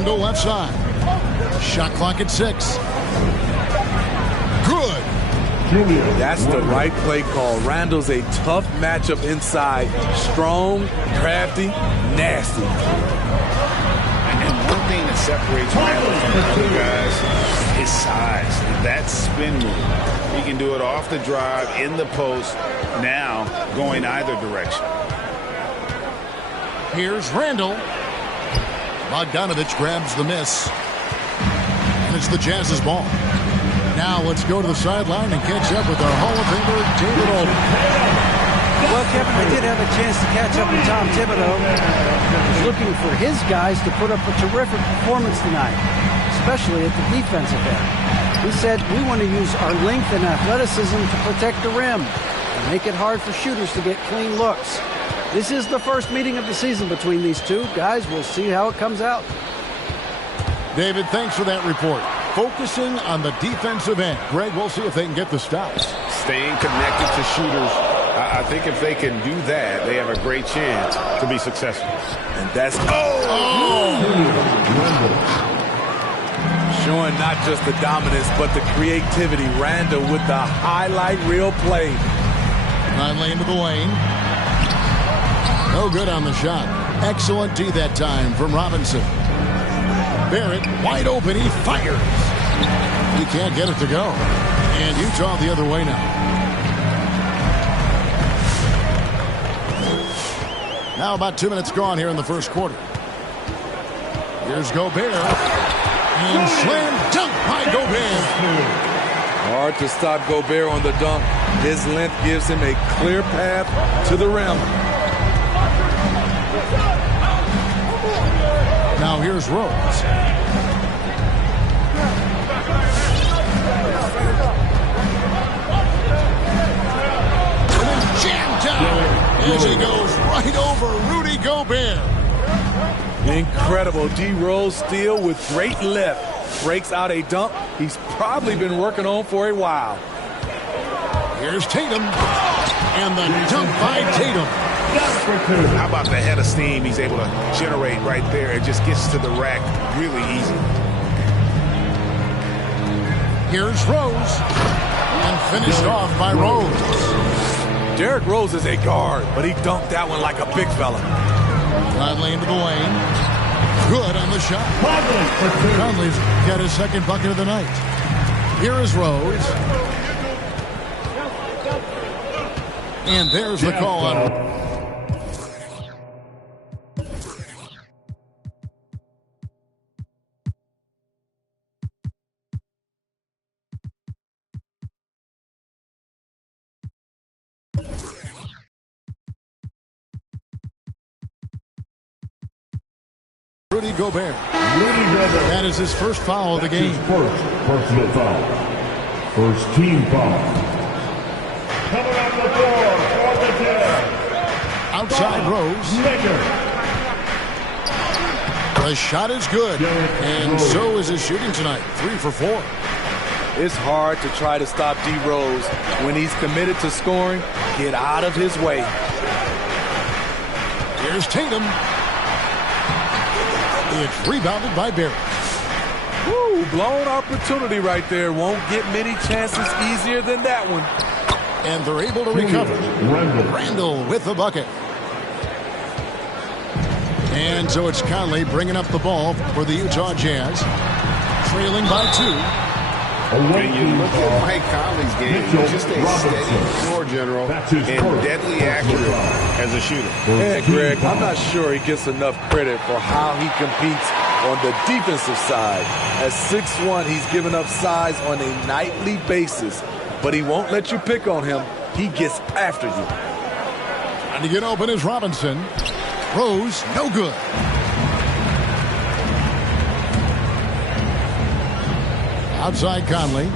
Randall left side. Shot clock at 6. Good. That's the right play call. Randall's a tough matchup inside. Strong, crafty, nasty. And one thing that separates Randall from the other guys, his size. That spin move. He can do it off the drive, in the post, now going either direction. Here's Randall. Bogdanovich grabs the miss. And it's the Jazz's ball. Now let's go to the sideline and catch up with our Hall of Famer, David Olden. Well, Kevin, I did have a chance to catch up with Tom Thibodeau. He's looking for his guys to put up a terrific performance tonight, especially at the defensive end. He said, we want to use our length and athleticism to protect the rim and make it hard for shooters to get clean looks. This is the first meeting of the season between these two. Guys, we'll see how it comes out. David, thanks for that report. Focusing on the defensive end. Greg, we'll see if they can get the stops. Staying connected to shooters. I think if they can do that, they have a great chance to be successful. And that's showing not just the dominance, but the creativity. Randall with the highlight reel play. Conley into the lane. No good on the shot. Excellent D that time from Robinson. Barrett wide open. He fires. He can't get it to go. And Utah the other way now. Now about 2 minutes gone here in the first quarter. Here's Gobert. And slam dunk by Gobert. Hard to stop Gobert on the dunk. His length gives him a clear path to the rim. Now here's Rose. And then jammed down as he goes right over Rudy Gobert. Incredible. D. Rose steal with great lift. Breaks out a dunk he's probably been working on for a while. Here's Tatum. And the dunk by Tatum. How about the head of steam he's able to generate right there? It just gets to the rack really easy. Here's Rose. And finished off by Rose. Derrick Rose is a guard, but he dunked that one like a big fella. Conley into the lane. Good on the shot. Conley's got his second bucket of the night. Here is Rose. And there's the call on. Rudy Gobert. That is his first foul of the game. First personal foul. First team foul. Coming on the floor for the Jazz. Outside Rose. The shot is good. And so is his shooting tonight. 3 for 4. It's hard to try to stop D. Rose. When he's committed to scoring, get out of his way. Here's Tatum. It's rebounded by Barrett. Woo, blown opportunity right there. Won't get many chances easier than that one. And they're able to recover. Randall with the bucket. And so it's Conley bringing up the ball for the Utah Jazz. Trailing by 2. When you look at Mike Conley's game, he's just a steady floor general and deadly accurate as a shooter. And Greg, I'm not sure he gets enough credit for how he competes on the defensive side. At 6'1", he's given up size on a nightly basis, but he won't let you pick on him. He gets after you. And to get open is Robinson. Rose, no good. Outside Conley.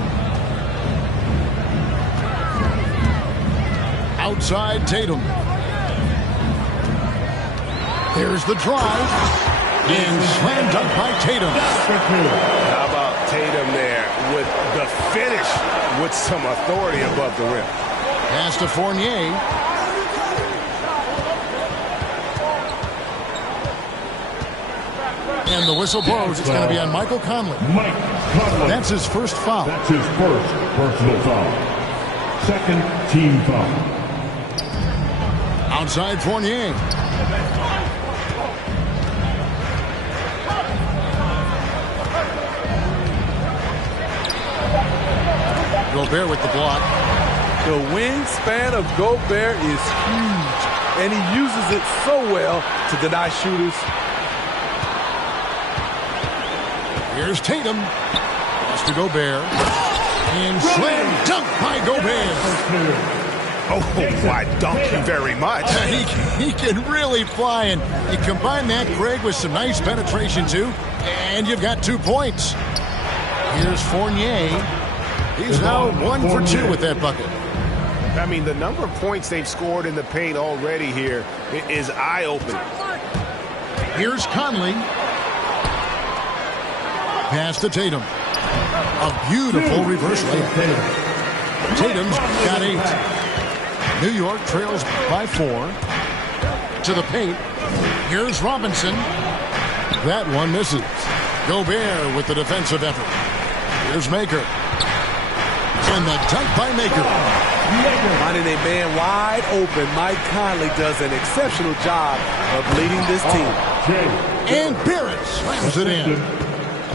Outside Tatum. There's the drive. And slam dunk by Tatum. How about Tatum there with the finish with some authority above the rim. Pass to Fournier. And And the whistle blows. It's going to be on Michael Conley. Mike Conley. That's his first foul. That's his first personal foul. Second team foul. Outside Fournier. Gobert with the block. The wingspan of Gobert is huge, and he uses it so well to deny shooters. Here's Tatum. Pass to Gobert. And slam dunk by Gobert. Oh, why, thank you very much. He can really fly, and you combine that, Greg, with some nice penetration, too, and you've got 2 points. Here's Fournier. He's now 1 for 2 with that bucket. I mean, the number of points they've scored in the paint already here is eye-opening. Here's Conley. Pass to Tatum. A beautiful reverse layup. Tatum's got 8. New York trails by 4. To the paint. Here's Robinson. That one misses. Gobert with the defensive effort. Here's Maker. And the dunk by Maker. Finding a man wide open, Mike Conley does an exceptional job of leading this team. And Barrett slams it in.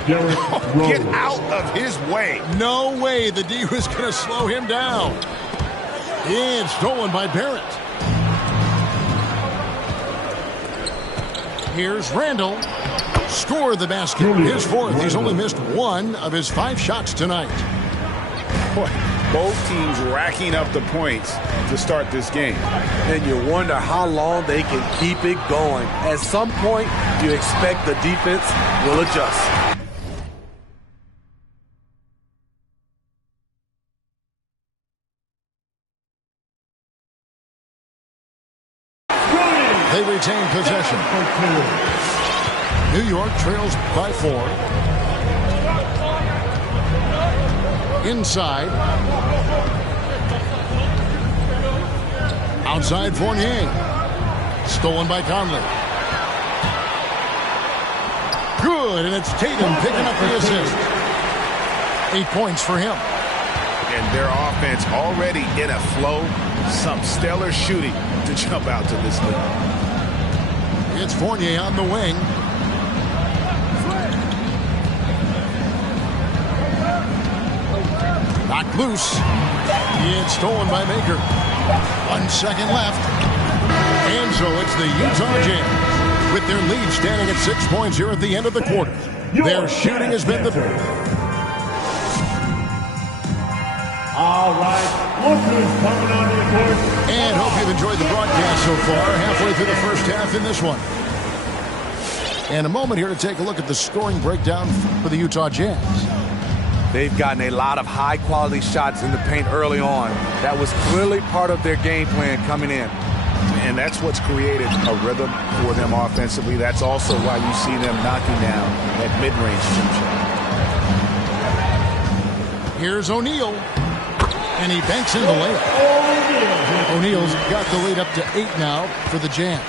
Get out of his way. No way the D was going to slow him down. And stolen by Barrett. Here's Randall. Score the basket. His 4th. He's only missed 1 of his 5 shots tonight. Boy, both teams racking up the points to start this game. And you wonder how long they can keep it going. At some point, you expect the defense will adjust. They retain possession. New York trails by 4. Inside. Outside Fournier. Stolen by Conley. Good, and it's Tatum picking up the assist. 8 points for him. And their offense already in a flow. Some stellar shooting to jump out to this lead. It's Fournier on the wing. Knocked loose. It's stolen by Maker. 1 second left. And so it's the Utah Jazz with their lead standing at 6 points here at the end of the quarter. Their shooting has been the... All right, look who's coming on the court. And hope you've enjoyed the broadcast so far. Halfway through the first half in this one. And a moment here to take a look at the scoring breakdown for the Utah Jazz. They've gotten a lot of high-quality shots in the paint early on. That was clearly part of their game plan coming in. And that's what's created a rhythm for them offensively. That's also why you see them knocking down that mid-range jump shot. Here's O'Neal. And he banks in the layup. O'Neal's got the lead up to 8 now for the Jazz.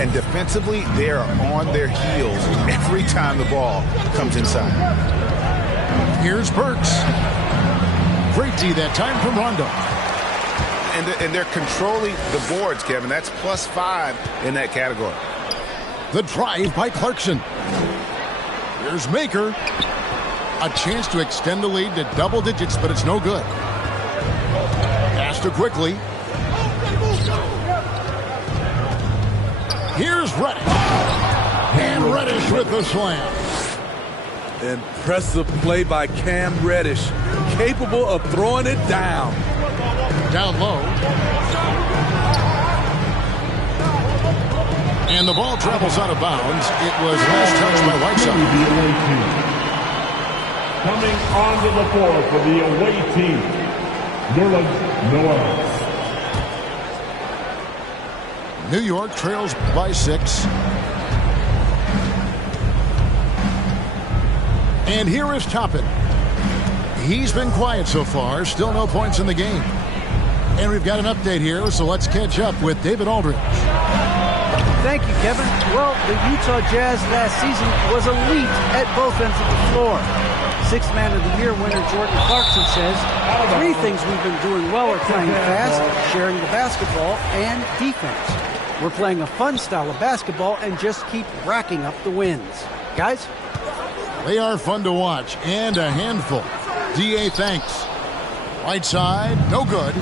And defensively, they are on their heels every time the ball comes inside. Here's Burks. Great D that time from Rondo. And they're controlling the boards, Kevin. That's +5 in that category. The drive by Clarkson. Here's Maker. A chance to extend the lead to double digits, but it's no good. Pass to Quickly. Here's Reddish. And Reddish with the slam. Impressive play by Cam Reddish. Capable of throwing it down. Down low. And the ball travels out of bounds. It was last touched by Whiteside. Coming onto the floor for the away team, Nerlens Noel. New York trails by 6. And here is Toppin. He's been quiet so far. Still no points in the game. And we've got an update here, so let's catch up with David Aldridge. Thank you, Kevin. Well, the Utah Jazz last season was elite at both ends of the floor. Sixth Man of the Year winner Jordan Clarkson says, 3 things we've been doing well are playing fast, sharing the basketball, and defense. We're playing a fun style of basketball and just keep racking up the wins. Guys? They are fun to watch and a handful. D.A. thanks. Right side, no good.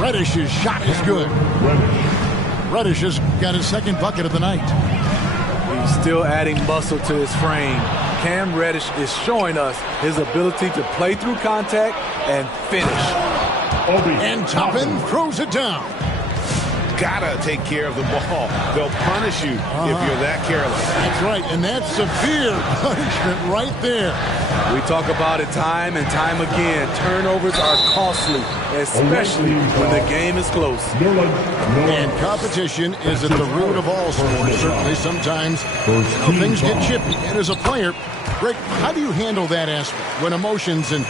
Reddish's shot is good. Reddish has got his second bucket of the night. He's still adding muscle to his frame. Cam Reddish is showing us his ability to play through contact and finish. And Toppin throws it down. Gotta take care of the ball. They'll punish you if you're that careless. That's right, and that's severe punishment right there. We talk about it time and time again. Turnovers are costly, especially when the game is close. And competition is at the root of all sports. Certainly sometimes things get chippy. And as a player, Greg, how do you handle that aspect when emotions and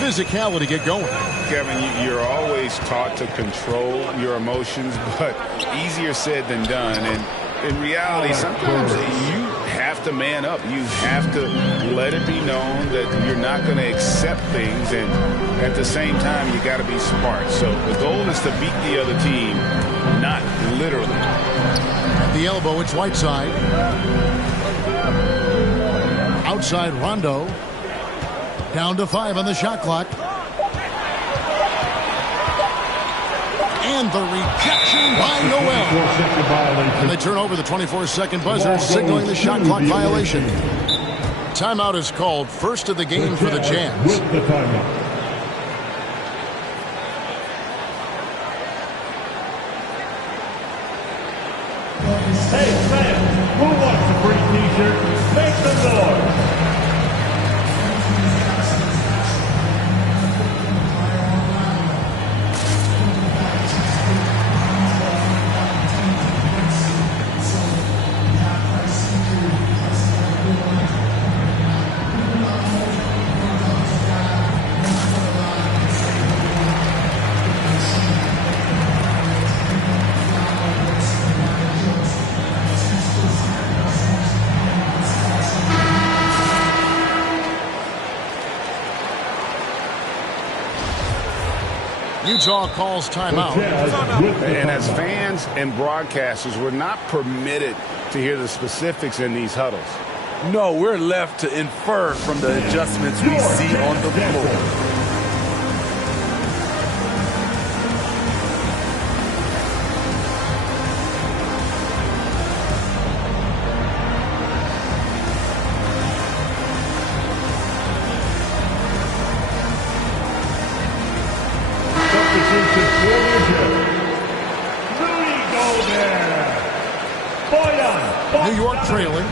physicality get going? Kevin, you're always taught to control your emotions, but easier said than done. And in reality, sometimes you have to man up. You have to let it be known that you're not going to accept things, and at the same time, you got to be smart. So the goal is to beat the other team, not literally. At the elbow, it's Whiteside. Outside Rondo. Down to 5 on the shot clock. And the rejection by Noel. And they turn over the 24-second buzzer, signaling the shot clock violation. Timeout is called, first of the game for the Jazz. Hey fans, who wants a free t-shirt? Make some noise. Utah calls timeout. And as fans and broadcasters, we're not permitted to hear the specifics in these huddles. No, we're left to infer from the adjustments we see on the floor. New York trailing.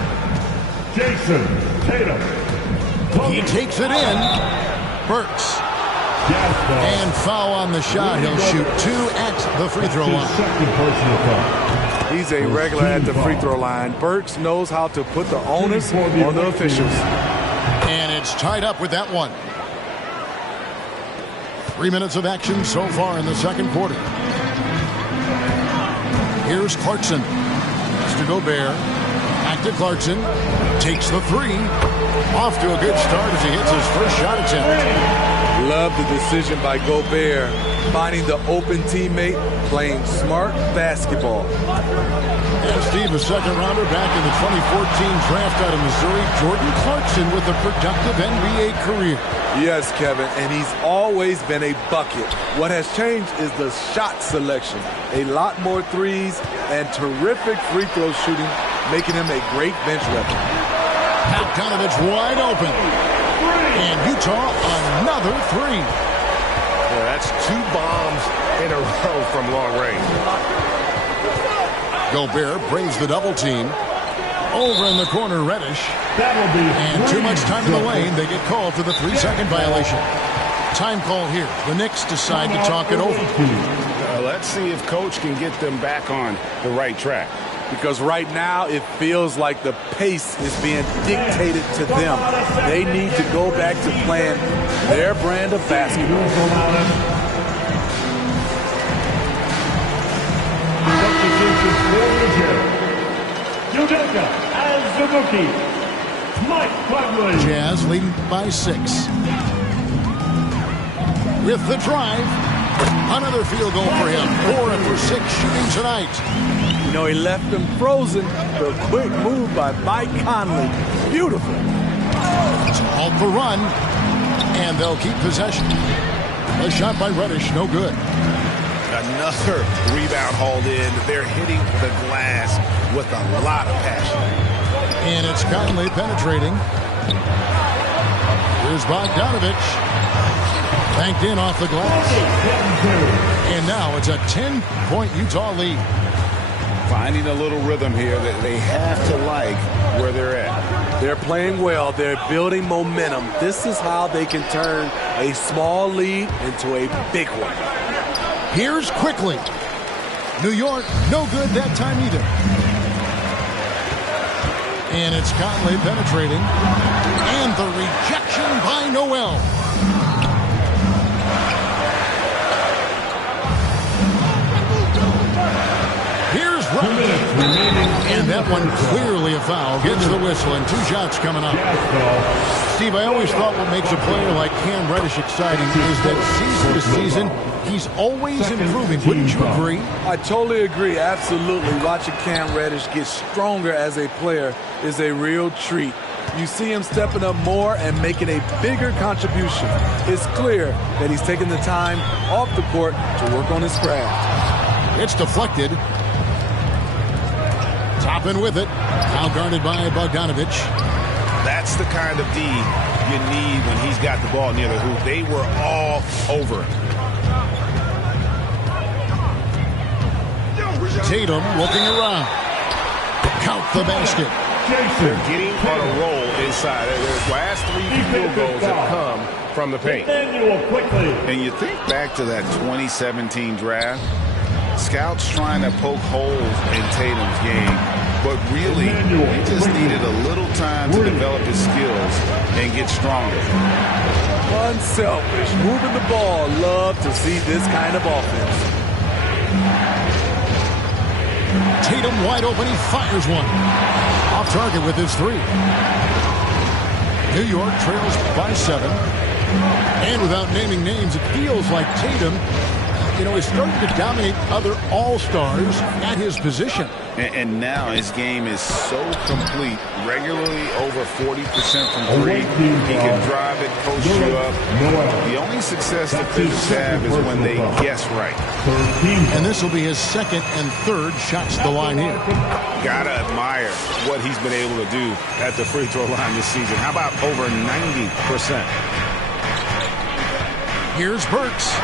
Jason Tatum. He takes it in. Burks. And foul on the shot. He'll shoot 2 at the free throw line. He's a regular at the free throw line. Burks knows how to put the onus on the officials. And it's tied up with that one. 3 minutes of action so far in the second quarter. Here's Clarkson. To Gobert. Back to Clarkson. Takes the 3. Off to a good start as he hits his first shot attempt. Love the decision by Gobert. Finding the open teammate, playing smart basketball. And Steve, a second rounder back in the 2014 draft out of Missouri. Jordan Clarkson with a productive NBA career. Yes, Kevin, and he's always been a bucket. What has changed is the shot selection. A lot more threes and terrific free throw shooting, making him a great bench weapon. Bogdanovich wide open. And Utah another 3. Yeah, that's 2 bombs in a row from long range. Gobert brings the double team. Over in the corner, Reddish. And too much time in the lane. They get called for the 3-second violation. Time call here. The Knicks decide to talk it over. Let's see if Coach can get them back on the right track. Because right now it feels like the pace is being dictated to them. They need to go back to playing their brand of basketball. the rookie, Mike Conley. Jazz leading by 6. With the drive, another field goal for him. 4 for 6 shooting tonight. You know, he left them frozen. The quick move by Mike Conley. Beautiful. It's halt the run, and they'll keep possession. A shot by Reddish, no good. Another rebound hauled in. They're hitting the glass with a lot of passion. And it's Conley penetrating. Here's Bogdanovich. Banked in off the glass. And now it's a 10-point Utah lead. Finding a little rhythm here that they have to like where they're at. They're playing well. They're building momentum. This is how they can turn a small lead into a big one. Here's quickly. New York, no good that time either. And it's Conley penetrating. And the rejection by Noel. Here's and that one clearly a foul. Gets the whistle and 2 shots coming up. Steve, I always thought what makes a player like Cam Reddish exciting is that season to season, he's always improving. Wouldn't you agree? I totally agree. Absolutely. Watching Cam Reddish get stronger as a player is a real treat. You see him stepping up more and making a bigger contribution. It's clear that he's taking the time off the court to work on his craft. It's deflected. Toppin with it. Now guarded by Bogdanovich. That's the kind of D you need when he's got the ball near the hoop. They were all over him. Tatum looking around. Count the basket. They're getting on a roll inside. Their last 3 field goals have come from the paint. And you think back to that 2017 draft, scouts trying to poke holes in Tatum's game, but really he just needed a little time to develop his skills and get stronger. Unselfish, moving the ball. Love to see this kind of offense. Tatum wide open. He fires one. Off target with his 3. New York trails by 7. And without naming names, it feels like Tatum, is starting to dominate other all-stars at his position. And now his game is so complete. Regularly over 40% from 3. He can drive it, post you up. The only success the Clippers have is when they guess right. And this will be his 2nd and 3rd shots to the line here. Gotta admire what he's been able to do at the free throw line this season. How about over 90%? Here's Burks.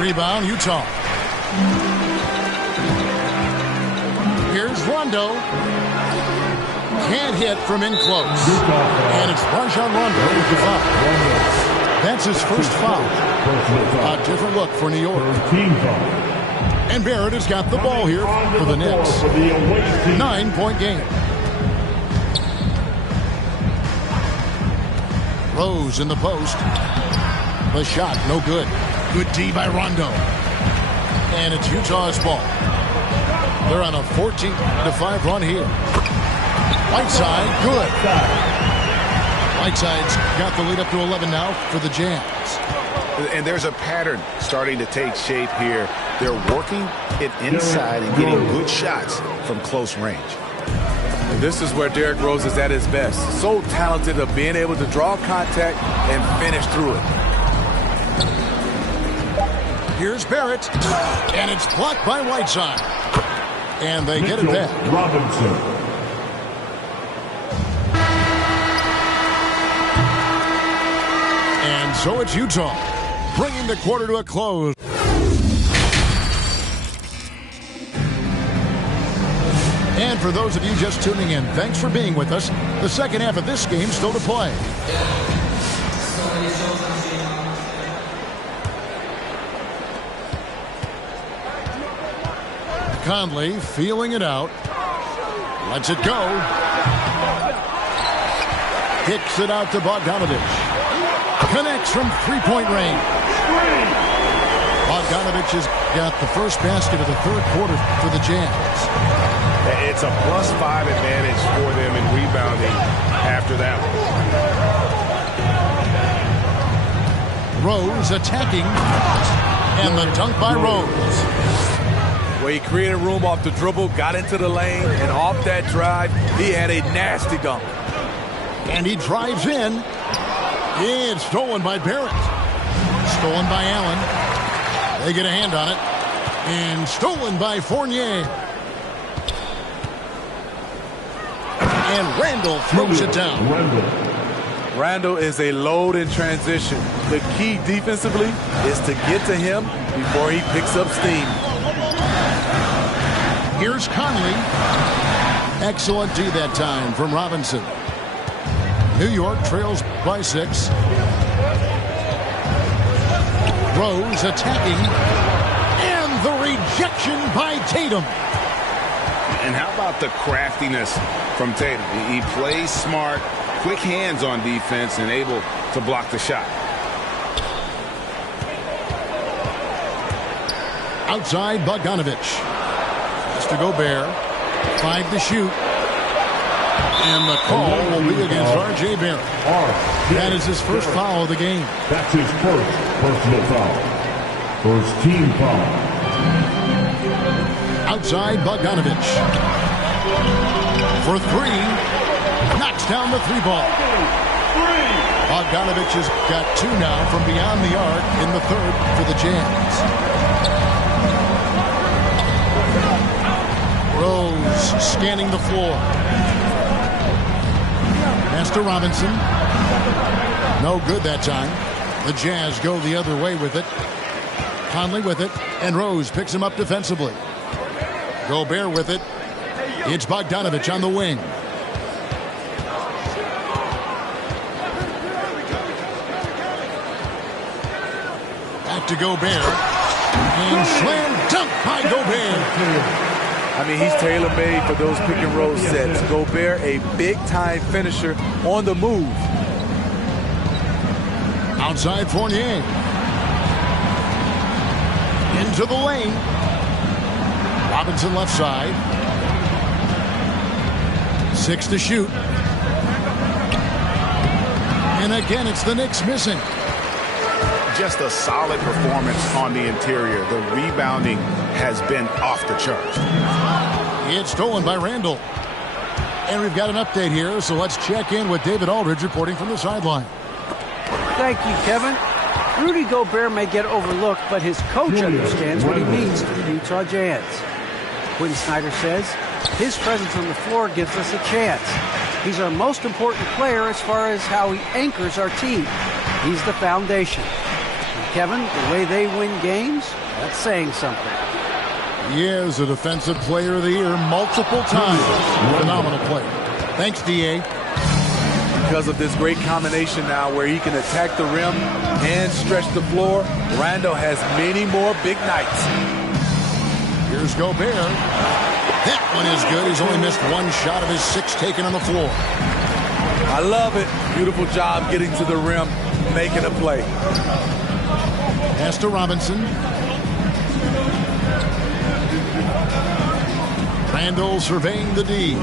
Rebound, Utah. Here's Rondo. Can't hit from in close. And it's Rajon Rondo with the foul. That's his first foul. A different look for New York. And Barrett has got the ball here for the Knicks. 9-point game. Rose in the post. The shot, no good. Good D by Rondo. And it's Utah's ball. They're on a 14-5 run here. Whiteside, good. Whiteside's got the lead up to 11 now for the Jazz. And there's a pattern starting to take shape here. They're working it inside and getting good shots from close range. This is where Derrick Rose is at his best. So talented of being able to draw contact and finish through it. Here's Barrett, and it's blocked by Whiteside. And they get it back. Robinson. And so it's Utah, bringing the quarter to a close. And for those of you just tuning in, thanks for being with us. The second half of this game still to play. Conley feeling it out. Lets it go. Kicks it out to Bogdanovich. Connects from three-point range. Bogdanovich has got the first basket of the third quarter for the Jazz. It's a +5 advantage for them in rebounding after that one. Rose attacking, and the dunk by Rose. Well, he created room off the dribble, got into the lane, and off that drive, he had a nasty dunk. And he drives in. It's stolen by Barrett. Stolen by Allen. They get a hand on it. And stolen by Fournier. And Randall throws it down. Randall is a load in transition. The key defensively is to get to him before he picks up steam. Here's Conley. Excellent D that time from Robinson. New York trails by 6. Rose attacking. And the rejection by Tatum. And how about the craftiness from Tatum? He plays smart, quick hands on defense, and able to block the shot. Outside Bogdanovich. Pass to Gobert. 5 to shoot. And the call will be against R.J. Barrett. That is his first foul of the game. That's his first personal foul. First team foul. Outside Bogdanovich. For 3. Knocks down the 3 ball. Bogdanovich has got 2 now from beyond the arc in the 3rd for the Jazz. Rose scanning the floor. Pass to Robinson. No good that time. The Jazz go the other way with it. Conley with it. And Rose picks him up defensively. Gobert with it. It's Bogdanovich on the wing. Back to Gobert. And slam dunk by Gobert. I mean, he's tailor-made for those pick-and-roll sets. Gobert, a big-time finisher on the move. Outside Fournier. Into the lane. Robinson left side. 6 to shoot. And again, it's the Knicks missing. Just a solid performance on the interior. The rebounding has been off the charts. It's stolen by Randall. And we've got an update here, so let's check in with David Aldridge reporting from the sideline. Thank you, Kevin. Rudy Gobert may get overlooked, but his coach understands what he means to the Utah Jazz. Quinn Snyder says, his presence on the floor gives us a chance. He's our most important player as far as how he anchors our team. He's the foundation. And Kevin, the way they win games, that's saying something. He is a defensive player of the year multiple times. Phenomenal player. Thanks, D.A. Because of this great combination now where he can attack the rim and stretch the floor, Randall has many more big nights. Here's Gobert. That one is good. He's only missed 1 shot of his 6 taken on the floor. I love it. Beautiful job getting to the rim, making a play. Pass to Robinson. Randall surveying the D.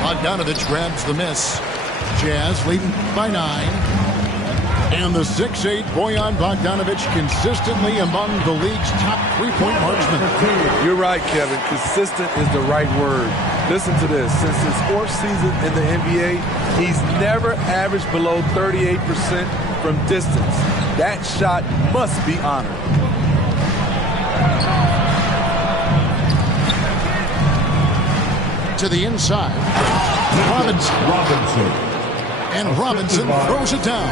Bogdanovich grabs the miss. Jazz leading by 9. And the 6'8" Bojan Bogdanovich consistently among the league's top 3-point marksmen. You're right, Kevin. Consistent is the right word. Listen to this. Since his 4th season in the NBA, he's never averaged below 38% from distance. That shot must be honored. To the inside. Robinson. And Robinson throws it down.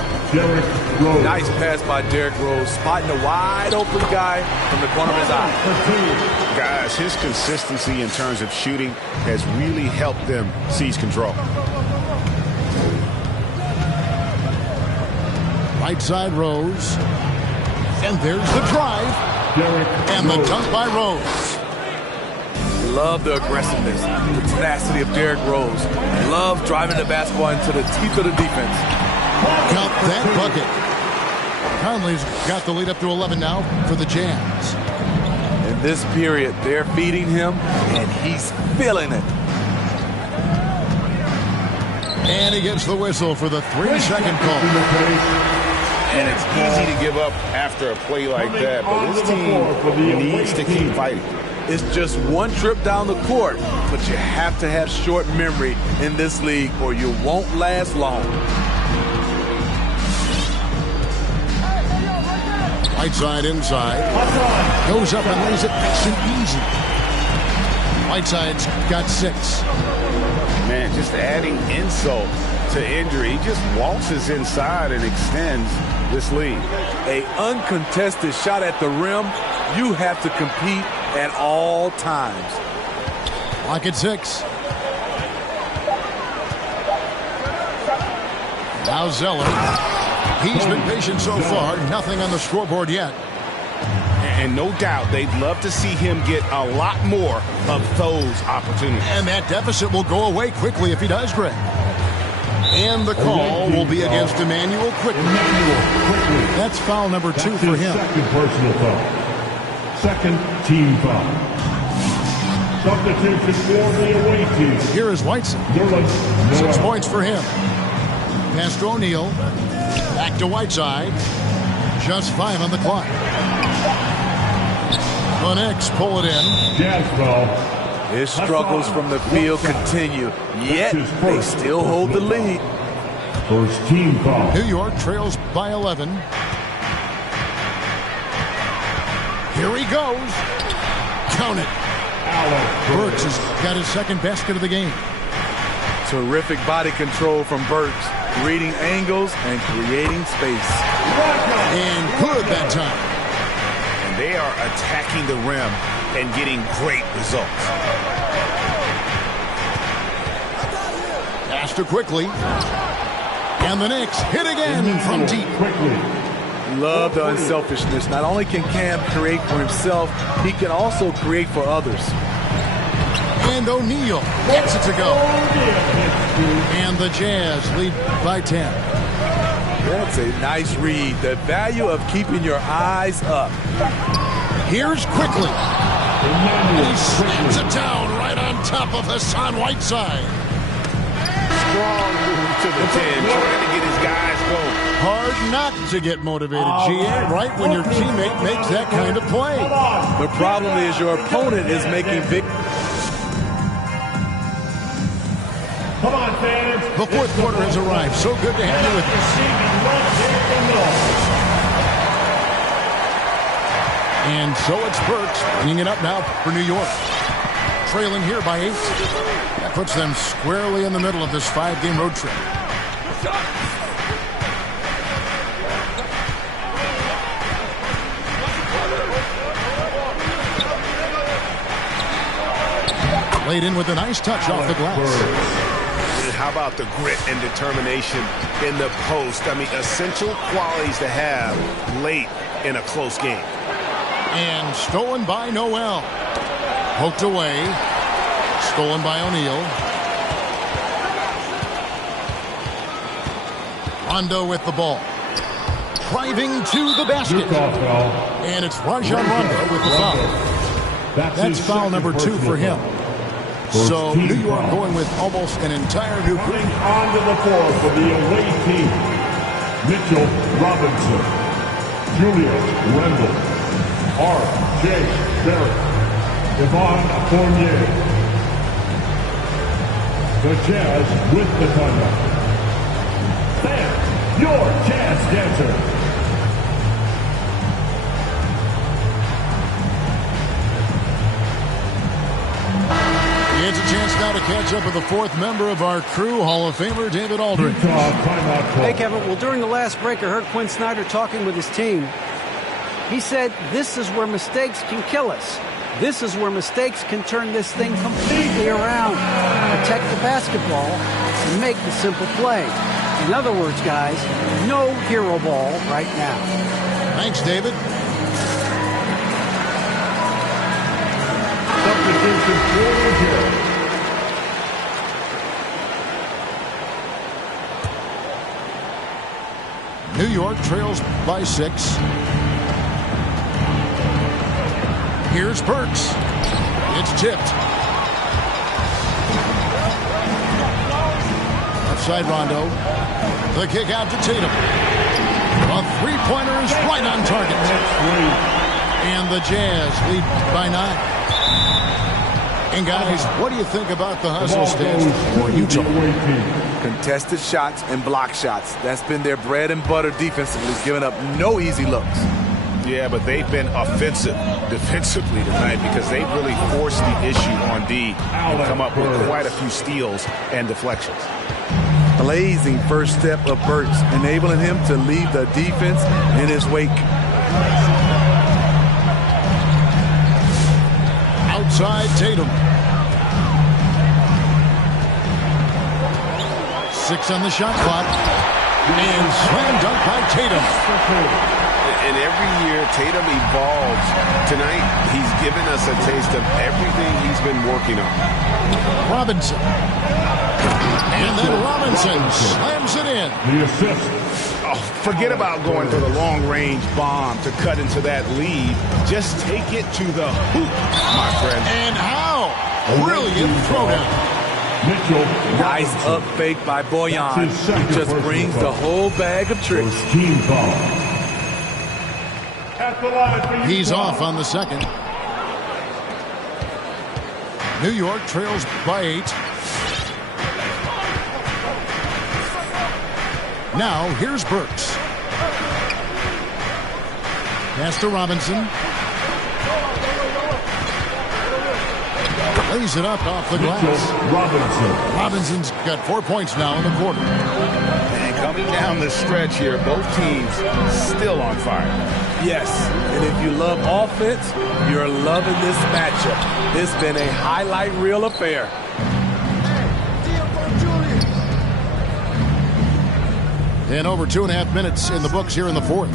Nice pass by Derrick Rose, spotting a wide open guy from the corner of his eye. Guys, his consistency in terms of shooting has really helped them seize control. Right side Rose. And there's the drive. And the dunk by Rose. Love the aggressiveness, the tenacity of Derrick Rose. Love driving the basketball into the teeth of the defense. Count that bucket. Conley's got the lead up to 11 now for the Jazz. In this period, they're feeding him, and he's feeling it. And he gets the whistle for the 3-second call. And it's easy to give up after a play like that, but this team needs to keep fighting. It's just one trip down the court, but you have to have short memory in this league or you won't last long. Whiteside inside. Goes up and lays it nice and easy. Whiteside's got 6. Man, just adding insult to injury. He just waltzes inside and extends this lead. An uncontested shot at the rim, you have to compete at all times. Lock at 6. Now Zeller. He's been patient so far. Nothing on the scoreboard yet. And no doubt they'd love to see him get a lot more of those opportunities. And that deficit will go away quickly if he does, Greg. And the call will be against Emmanuel quickly. That's foul number 2 for him. Second personal foul. Second team foul. Substitution for the away team. Here is Whiteside. 6 points for him. Pass to O'Neal. Back to Whiteside. Just 5 on the clock. The Knicks pull it in. Jazz foul. His struggles from the field continue, yet they still hold the lead. First team foul. New York trails by 11. Here he goes. Count it. Burks has got his second basket of the game. Terrific body control from Burks, reading angles and creating space. And good that time. And they are attacking the rim and getting great results. Pass to quickly. And the Knicks hit again from deep. Love the unselfishness. Not only can Cam create for himself, he can also create for others. And O'Neal gets it to go. And the Jazz lead by 10. That's a nice read. The value of keeping your eyes up. Here's quickly. He slams it down right on top of Hassan Whiteside. Strong move to the 10, trying to get his guys going. Hard not to get motivated, GA, right when your teammate makes that kind of play. The problem is your opponent is making big... Come on, fans. The fourth quarter has arrived. So good to have you with us. And so it's Burks bringing it up now for New York. Trailing here by 8. That puts them squarely in the middle of this 5-game road trip. Laid in with a nice touch off the glass. How about the grit and determination in the post? I mean, essential qualities to have late in a close game. And stolen by Noel. Poked away. Stolen by O'Neal. Rondo with the ball. Driving to the basket. And it's Rajon Rondo with the foul. That's foul number 2 for him. So New York going with almost an entire new group. Onto the floor for the away team. Mitchell Robinson, Julius Randle, R.J. Barrett, Yvonne Fournier. The Jazz with the timeout. Sam, your Jazz dancer. It's a chance now to catch up with the 4th member of our crew, Hall of Famer David Aldridge. Hey, Kevin. Well, during the last break, I heard Quinn Snyder talking with his team. He said, this is where mistakes can kill us. This is where mistakes can turn this thing completely around. Protect the basketball and make the simple play. In other words, guys, no hero ball right now. Thanks, David. Substitution for the Jazz. New York trails by 6. Here's Burks. It's tipped. Outside Rondo. The kick out to Tatum. A three-pointer is right on target. And the Jazz lead by 9. And guys, what do you think about the hustle stance for Utah? Contested shots and block shots. That's been their bread and butter defensively, giving up no easy looks. Yeah, but they've been offensive defensively tonight because they've really forced the issue on D and come up with quite a few steals and deflections. Blazing first step of Burks, enabling him to leave the defense in his wake. Outside Tatum. 6 on the shot clock. And slam dunk by Tatum. And every year, Tatum evolves. Tonight, he's given us a taste of everything he's been working on. Robinson. And then Robinson slams it in. The assist. Oh, forget about going for the long-range bomb to cut into that lead. Just take it to the hoop, my friend. And how? Brilliant throwdown. Mitchell. Nice up fake by Boyan. He just brings the whole bag of tricks. Team foul. At the line for Utah. He's off on the second. New York trails by 8. Now, here's Burks. Pass to Robinson. Lays it up off the glass. Robinson. Robinson's got 4 points now in the quarter. And coming down the stretch here, both teams still on fire. Yes, and if you love offense, you're loving this matchup. It's been a highlight reel affair. And over 2.5 minutes in the books here in the fourth.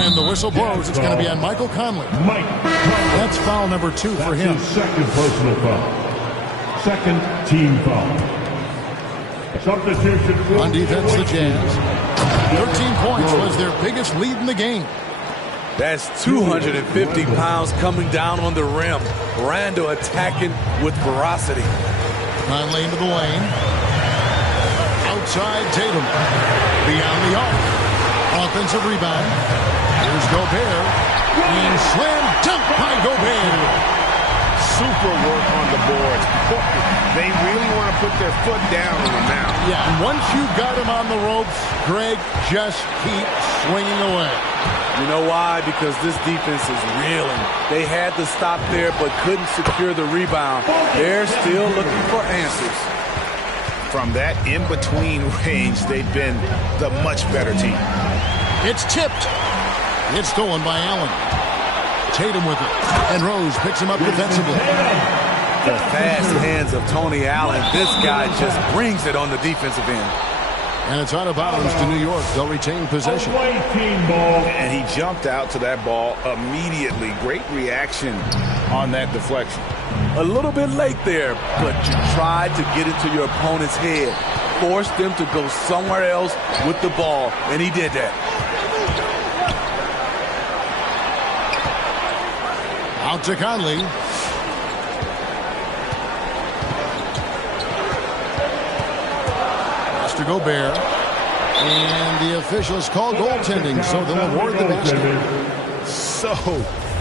And the whistle blows. It's going to be on Michael Conley. That's foul number 2 for him. His second personal foul. Second team foul. Substitution. On defense, the Jazz. 13 points was their biggest lead in the game. That's 250 pounds coming down on the rim. Randle attacking with ferocity. Conley into the lane. Outside Tatum. Beyond the arc. Offensive rebound. Here's Gobert. And slam dunk by Gobert. Super work on the boards. They really want to put their foot down on them now. Yeah, and once you've got him on the ropes, Greg, just keep swinging away. You know why? Because this defense is reeling. They had to stop there but couldn't secure the rebound. They're still looking for answers. From that in-between range, they've been the much better team. It's tipped. It's stolen by Allen. Tatum with it. And Rose picks him up defensively. The fast hands of Tony Allen. This guy just brings it on the defensive end. And it's out of bounds to New York. They'll retain possession. Team ball. And he jumped out to that ball immediately. Great reaction on that deflection. A little bit late there, but you tried to get into your opponent's head. Forced them to go somewhere else with the ball, and he did that. Out to Conley. Mr. Gobert. And the officials call goaltending, so they'll award the basket. So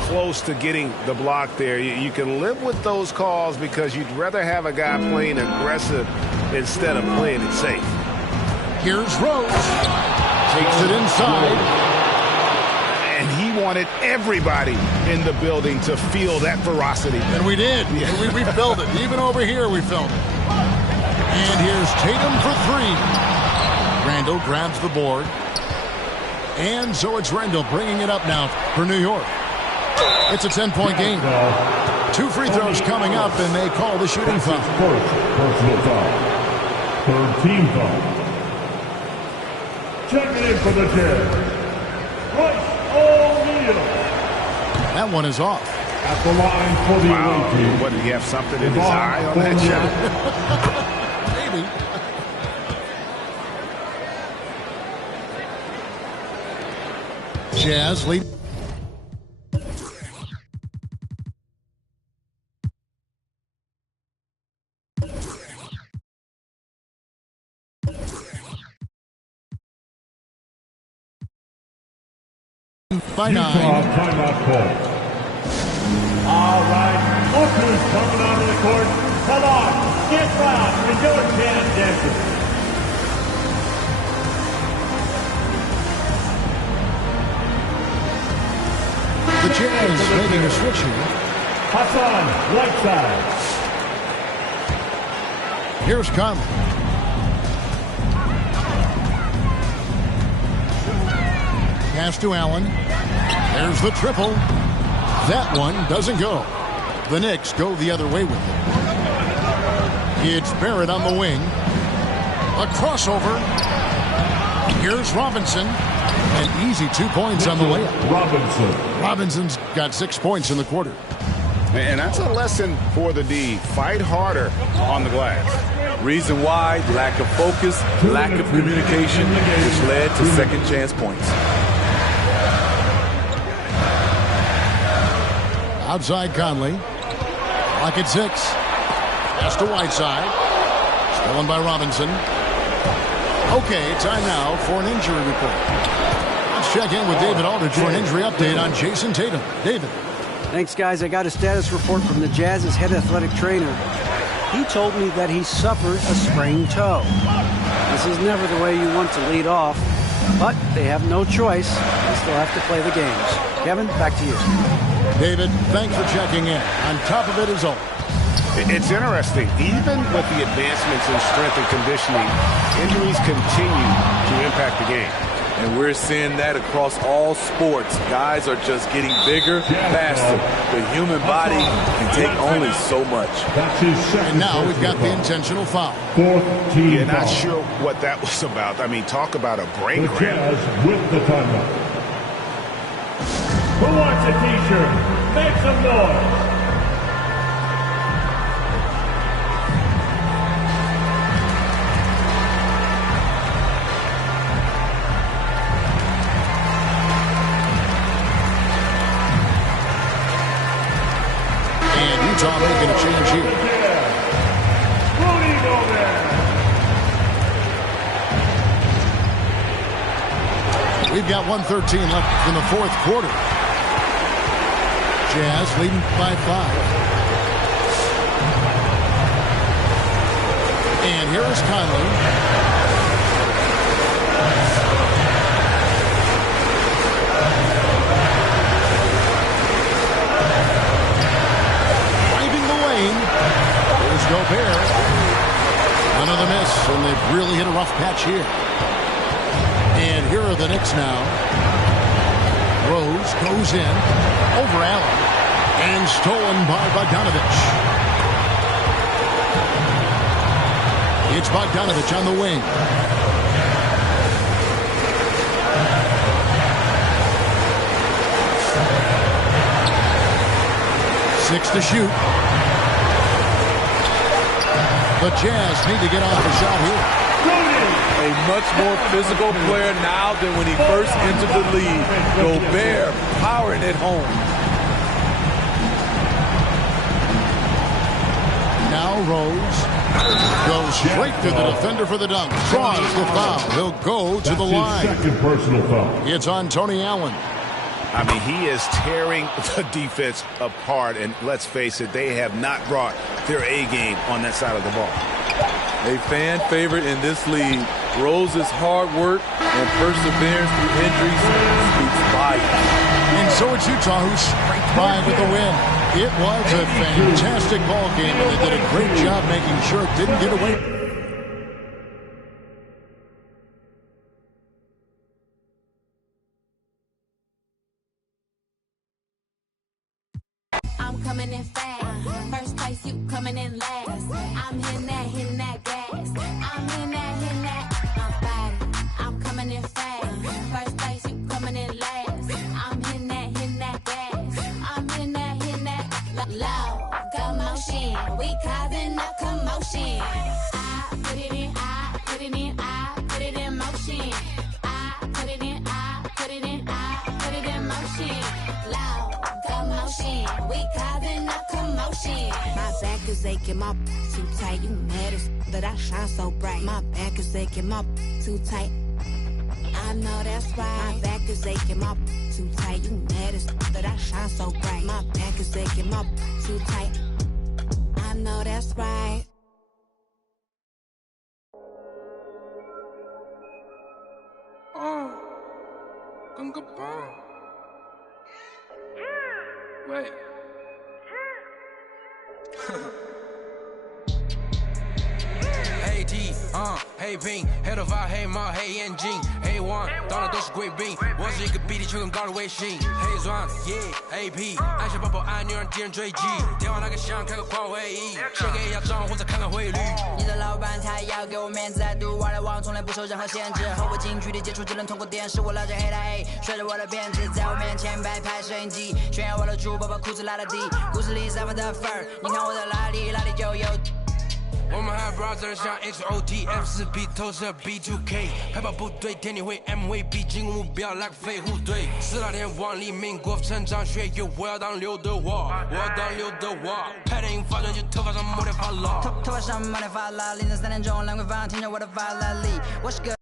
close to getting the block there. You can live with those calls because you'd rather have a guy playing aggressive instead of playing it safe. Here's Rose. Takes it inside. And he wanted everybody in the building to feel that ferocity. And we did. Yeah. We felt it. Even over here we felt it. And here's Tatum for 3. Randle grabs the board. And so it's Randle bringing it up now for New York. It's a 10-point game. 2 free throws coming up, and they call the shooting foul. First personal foul. Third team foul. Checking in for the Jazz. That one is off. At the line for the away team. What, did he have something in his eye on that shot? Maybe. Jazz lead. By 9. Timeout call. All right, look who's coming onto the court. Come on, get round with your chance, Jackson. The Jazz making a switch here. Hassan, right side. Here's Conley. Pass to Allen. There's the triple. That one doesn't go. The Knicks go the other way with it. It's Barrett on the wing. A crossover. Here's Robinson. An easy 2 points on the layup. Robinson's got 6 points in the quarter. And that's a lesson for the D. Fight harder on the glass. Reason why: lack of focus, lack of communication, which led to second chance points. Outside Conley. Clock at 6. Pass to Whiteside. Stolen by Robinson. Okay, time now for an injury report. Let's check in with David Aldridge for an injury update on Jason Tatum. David. Thanks, guys. I got a status report from the Jazz's head athletic trainer. He told me that he suffered a sprained toe. This is never the way you want to lead off, but they have no choice. They still have to play the games. Kevin, back to you. David, thanks for checking in. On top of it is all. It's interesting. Even with the advancements in strength and conditioning, injuries continue to impact the game. And we're seeing that across all sports. Guys are just getting bigger, faster. The human body can take only so much. And now we've got the intentional foul. Yeah, not sure what that was about. I mean, talk about a brain cramp. With the timeout. Who wants a t-shirt? Make some noise. Utah making a change here. We've got 1:13 left in the fourth quarter. Jazz leading by 5. And here's Conley. Gobert. Another miss, and they've really hit a rough patch here. And here are the Knicks now. Rose goes in over Allen and stolen by Bogdanovich. It's Bogdanovich on the wing. Six to shoot. The Jazz need to get off the shot here. A much more physical player now than when he first entered the league. Gobert powering it home. Now Rose goes straight to the defender for the dunk. Draws the foul. He'll go to the line. Second personal foul. It's on Tony Allen. I mean, he is tearing the defense apart, and let's face it, they have not brought their A-game on that side of the ball. A fan favorite in this league. Rose's hard work and perseverance through injuries speaks volumes. And so it's Utah who scraped by with the win. It was a fantastic ball game, and they did a great job making sure it didn't get away. Coming in fast. First place, you coming in last. I'm hitting that gas. I'm hitting that, my body. I'm coming in fast. First place, you coming in last. I'm hitting that gas. I'm hitting that loud commotion. We causing a commotion. I put it in, I put it in, I put it in motion. I put it in, I put it in, I put it is aching, my too tight. You mad as that I shine so bright. My back is aching, my too tight. I know that's right. My back is aching, my too tight. You mad as that I shine so bright. My back is aching, my too tight. I know that's right. Don't go bomb. Wait. Hey D，黑兵，黑头发，黑帽，黑眼镜，黑王，到哪都是贵宾。我是一个比地球更高的卫星，黑钻，AP，按下爆破按钮让敌人追击。电话那个响，开个狂会议，先给一下账户再看看汇率。你的老板他要给我面子，I do what I want，从来不受任何限制。和我近距离接触，只能通过电视。我老家黑的 A， 甩着我的辫子，在我面前摆拍摄影机，炫耀我的珠宝，把裤子拉到底。故事里散发的粉儿，你看我的哪里就有。我们还 brother 像 XOT F4B 投射 B2K 海豹部队天地会 MVP 进攻目标来个飞虎队4大天王黎明国成长学友我要当刘德华我要当刘德华拍电影发专辑头发上抹点发蜡头发上抹点发蜡凌晨3点钟兰桂坊听着我的发拉力我是个